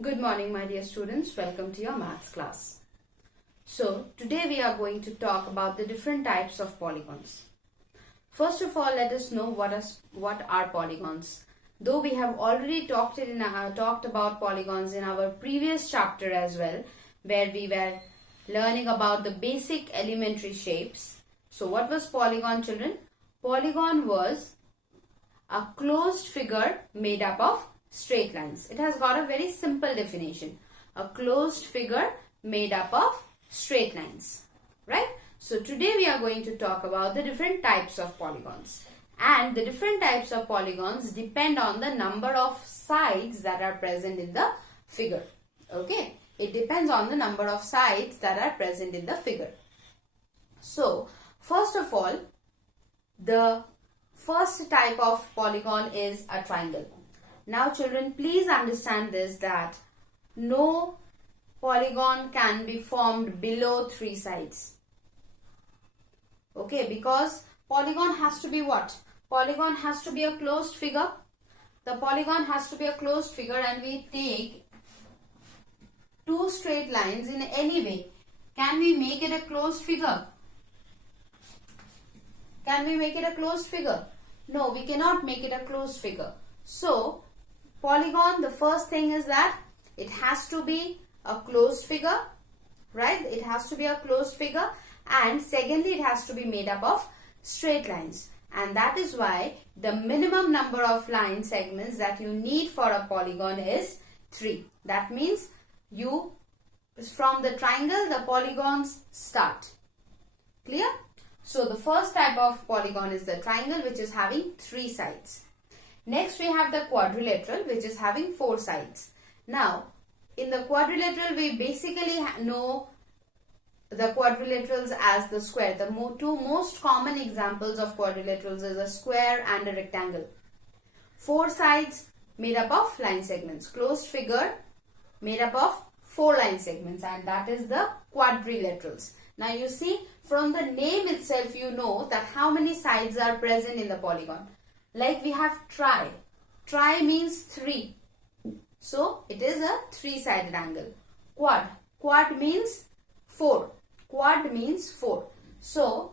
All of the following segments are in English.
Good morning, my dear students. Welcome to your maths class. So, today we are going to talk about the different types of polygons. First of all, let us know what are polygons. Though we have already talked about polygons in our previous chapter as well, where we were learning about the basic elementary shapes. So, what was polygon, children? Polygon was a closed figure made up of straight lines. It has got a very simple definition. A closed figure made up of straight lines. Right? So today we are going to talk about the different types of polygons. And the different types of polygons depend on the number of sides that are present in the figure. Okay? It depends on the number of sides that are present in the figure. So, first of all, the first type of polygon is a triangle. Now children, please understand this, that no polygon can be formed below 3 sides. Okay, because polygon has to be what? Polygon has to be a closed figure. The polygon has to be a closed figure, and we take 2 straight lines in any way. Can we make it a closed figure? Can we make it a closed figure? No, we cannot make it a closed figure. So, polygon, the first thing is that it has to be a closed figure, right? It has to be a closed figure, and secondly, it has to be made up of straight lines. And that is why the minimum number of line segments that you need for a polygon is 3. That means from the triangle, the polygons start. Clear? So the first type of polygon is the triangle, which is having 3 sides. Next we have the quadrilateral, which is having 4 sides. Now in the quadrilateral, we basically know the quadrilaterals as the square. The two most common examples of quadrilaterals is a square and a rectangle. 4 sides made up of line segments. Closed figure made up of 4 line segments, and that is the quadrilaterals. Now you see, from the name itself you know that how many sides are present in the polygon. Like we have tri. Tri means 3. So it is a 3-sided angle. Quad. Quad means 4. Quad means 4. So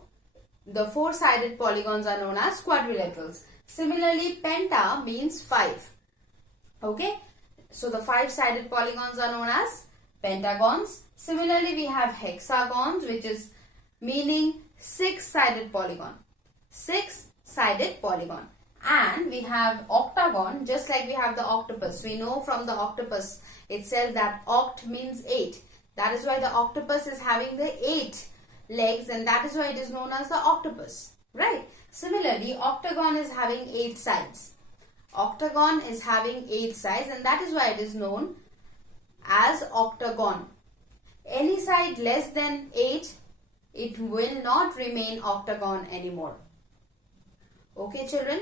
the 4-sided polygons are known as quadrilaterals. Similarly, penta means 5. Okay. So the 5-sided polygons are known as pentagons. Similarly, we have hexagons, which is meaning 6-sided polygon. 6-sided polygon. And we have octagon, just like we have the octopus. We know from the octopus itself that oct means 8. That is why the octopus is having the 8 legs, and that is why it is known as the octopus. Right? Similarly, octagon is having 8 sides. Octagon is having 8 sides, and that is why it is known as octagon. Any side less than 8, it will not remain octagon anymore. Okay, children?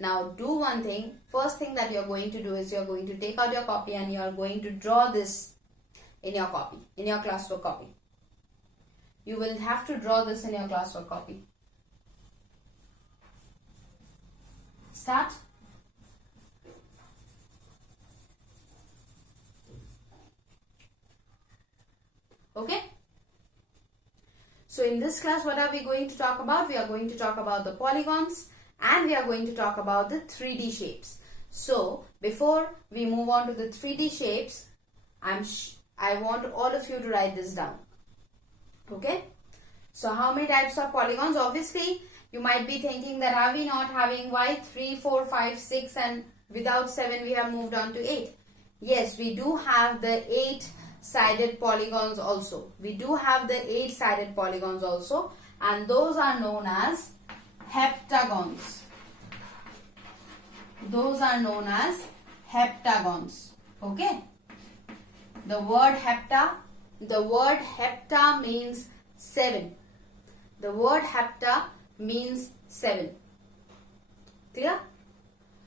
Now do one thing. First thing that you are going to do is you are going to take out your copy and you are going to draw this in your copy, in your classwork copy. You will have to draw this in your classwork copy. Start. Okay. So in this class, what are we going to talk about? We are going to talk about the polygons, and we are going to talk about the 3D shapes. So before we move on to the 3D shapes, I want all of you to write this down. Okay. So how many types of polygons? Obviously, you might be thinking that are we not having why 3, 4, 5, 6, and without 7 we have moved on to 8. Yes, we do have the 8-sided polygons also. We do have the 8-sided polygons also, and those are known as heptagons. Those are known as heptagons. Okay. The word hepta means 7. The word hepta means 7. Clear?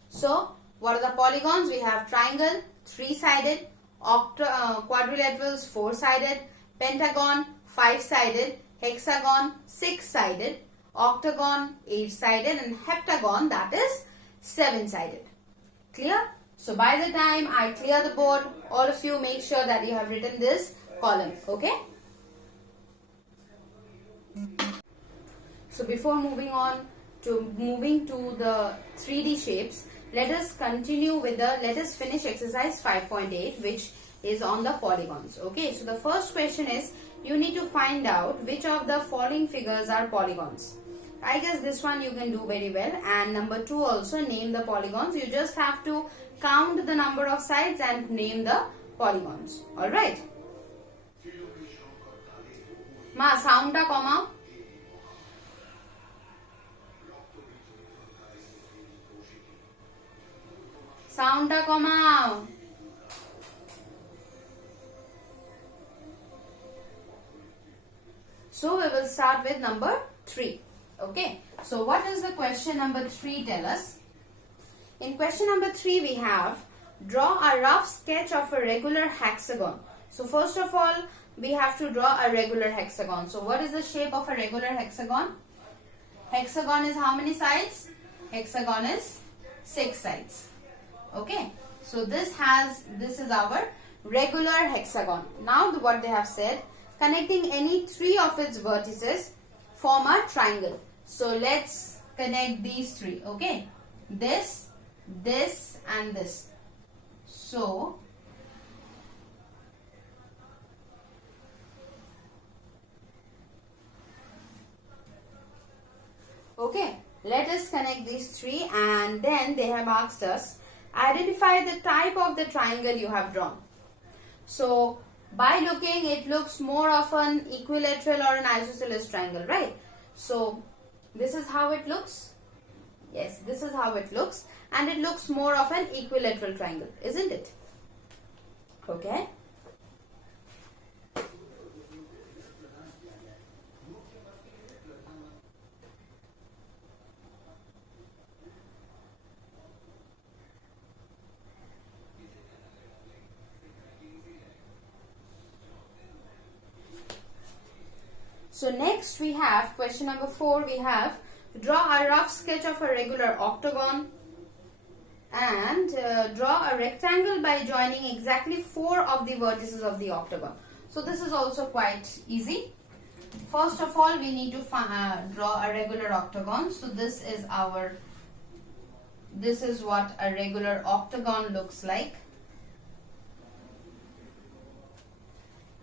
So, what are the polygons? We have triangle, 3-sided, quadrilaterals, 4-sided, pentagon, 5-sided, hexagon, 6-sided, octagon 8-sided, and heptagon, that is 7-sided. Clear? So by the time I clear the board, all of you make sure that you have written this column. Okay. So before moving to the 3D shapes, let us finish exercise 5.8, which is on the polygons. Okay, so the first question is, you need to find out which of the following figures are polygons. I guess this one you can do very well. And number 2 also, name the polygons. You just have to count the number of sides and name the polygons. Alright. Ma, sound ta comma. Sound ta comma. So we will start with number 3. Okay. So what does the question number 3 tell us? In question number 3 we have, draw a rough sketch of a regular hexagon. So first of all, we have to draw a regular hexagon. So what is the shape of a regular hexagon? Hexagon is how many sides? Hexagon is 6 sides. Okay. So this is our regular hexagon. Now what they have said, connecting any 3 of its vertices form a triangle. So let's connect these 3. Okay. This and this. So okay, let us connect these 3, and then they have asked us, identify the type of the triangle you have drawn. So by looking, it looks more of an equilateral or an isosceles triangle, right? So this is how it looks. Yes, this is how it looks, and it looks more of an equilateral triangle, isn't it? Okay. So next we have question number 4. We have, draw a rough sketch of a regular octagon and draw a rectangle by joining exactly 4 of the vertices of the octagon. So this is also quite easy. First of all, we need to draw a regular octagon. So this is what a regular octagon looks like.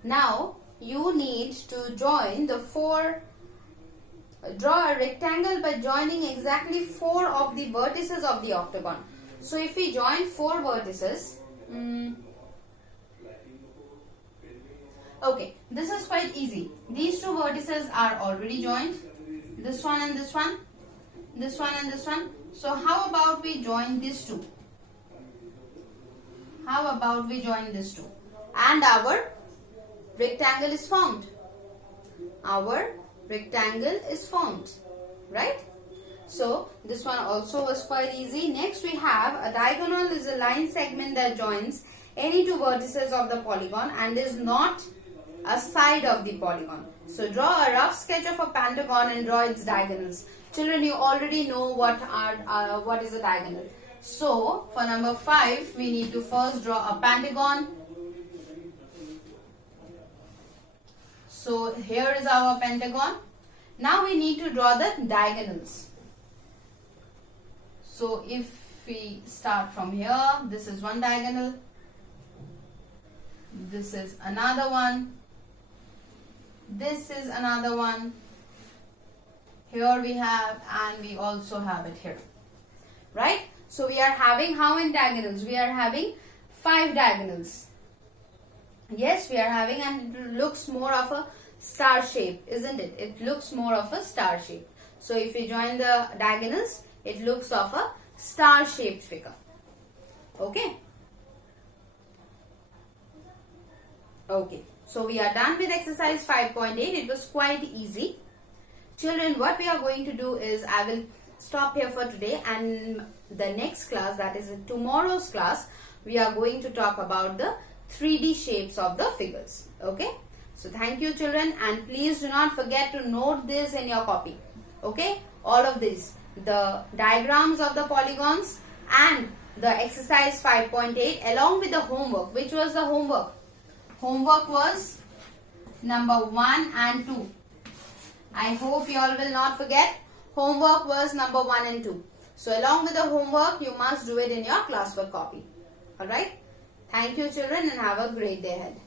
Now you need to join the 4, draw a rectangle by joining exactly 4 of the vertices of the octagon. So if we join 4 vertices, okay, this is quite easy. These 2 vertices are already joined, this one and this one, this one and this one. So how about we join these 2? How about we join these 2? And our rectangle is formed. Our rectangle is formed, right? So this one also was quite easy. Next we have, a diagonal is a line segment that joins any 2 vertices of the polygon and is not a side of the polygon. So draw a rough sketch of a pentagon and draw its diagonals. Children, you already know what is a diagonal. So for number 5, we need to first draw a pentagon. So here is our pentagon. Now we need to draw the diagonals. So if we start from here, this is one diagonal, this is another one, this is another one, here we have, and we also have it here, right? So we are having how many diagonals? We are having 5 diagonals. Yes, we are having, and it looks more of a star shape, isn't it? It looks more of a star shape. So if we join the diagonals, it looks of a star shaped figure. Okay. Okay. So we are done with exercise 5.8. It was quite easy. Children, what we are going to do is, I will stop here for today, and the next class, that is in tomorrow's class, we are going to talk about the 3D shapes of the figures. Okay. So thank you, children, and please do not forget to note this in your copy. Okay. All of this, the diagrams of the polygons and the exercise 5.8 along with the homework. Which was the homework? Homework was number 1 and 2. I hope you all will not forget. Homework was number 1 and 2. So along with the homework, you must do it in your classwork copy. Alright? Thank you children and have a great day ahead.